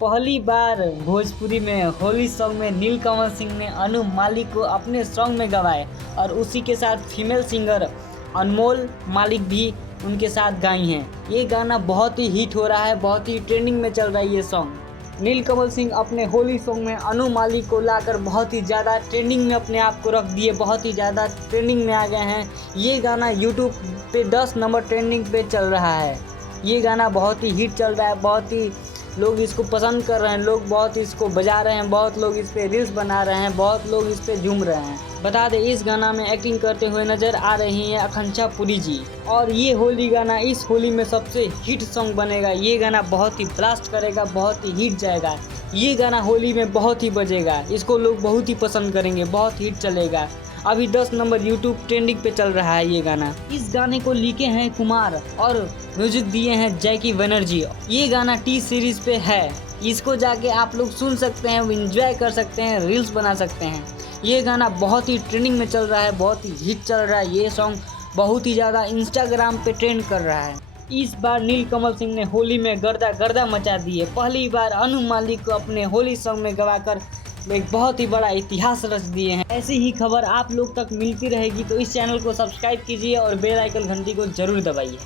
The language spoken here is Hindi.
पहली बार भोजपुरी में होली सॉन्ग में नीलकमल सिंह ने अनु मालिक को अपने सॉन्ग में गवाए और उसी के साथ फीमेल सिंगर अनमोल मालिक भी उनके साथ गाई हैं। ये गाना बहुत ही हिट हो रहा है, बहुत ही ट्रेंडिंग में चल रहा है ये सॉन्ग। नीलकमल सिंह अपने होली सॉन्ग में अनु मालिक को लाकर बहुत ही ज़्यादा ट्रेंडिंग में अपने आप को रख दिए, बहुत ही ज़्यादा ट्रेंडिंग में आ गए हैं। ये गाना यूट्यूब पे 10 नंबर ट्रेंडिंग पे चल रहा है। ये गाना बहुत ही हिट चल रहा है, बहुत ही लोग इसको पसंद कर रहे हैं, लोग बहुत इसको बजा रहे हैं, बहुत लोग इस पे रील्स बना रहे हैं, बहुत लोग इस पे झूम रहे हैं। बता दें इस गाना में एक्टिंग करते हुए नज़र आ रही हैं आकांक्षा पुरी जी। और ये होली गाना इस होली में सबसे हिट सॉन्ग बनेगा। ये गाना बहुत ही ब्लास्ट करेगा, बहुत ही हिट जाएगा। ये गाना होली में बहुत ही बजेगा, इसको लोग बहुत ही पसंद करेंगे, बहुत हिट चलेगा। अभी 10 नंबर यूट्यूब ट्रेंडिंग पे चल रहा है ये गाना। इस गाने को लिखे हैं कुमार और म्यूजिक दिए हैं जैकी बनर्जी। ये गाना टी सीरीज पे है, इसको जाके आप लोग सुन सकते हैं, एंजॉय कर सकते हैं, रील्स बना सकते हैं। ये गाना बहुत ही ट्रेंडिंग में चल रहा है, बहुत ही हिट चल रहा है। ये सॉन्ग बहुत ही ज़्यादा इंस्टाग्राम पे ट्रेंड कर रहा है। इस बार नीलकमल सिंह ने होली में गर्दा मचा दी है। पहली बार अनु मालिक को अपने होली सॉन्ग में गवाकर एक बहुत ही बड़ा इतिहास रच दिए हैं। ऐसी ही खबर आप लोग तक मिलती रहेगी तो इस चैनल को सब्सक्राइब कीजिए और बेल आइकन घंटी को जरूर दबाइए।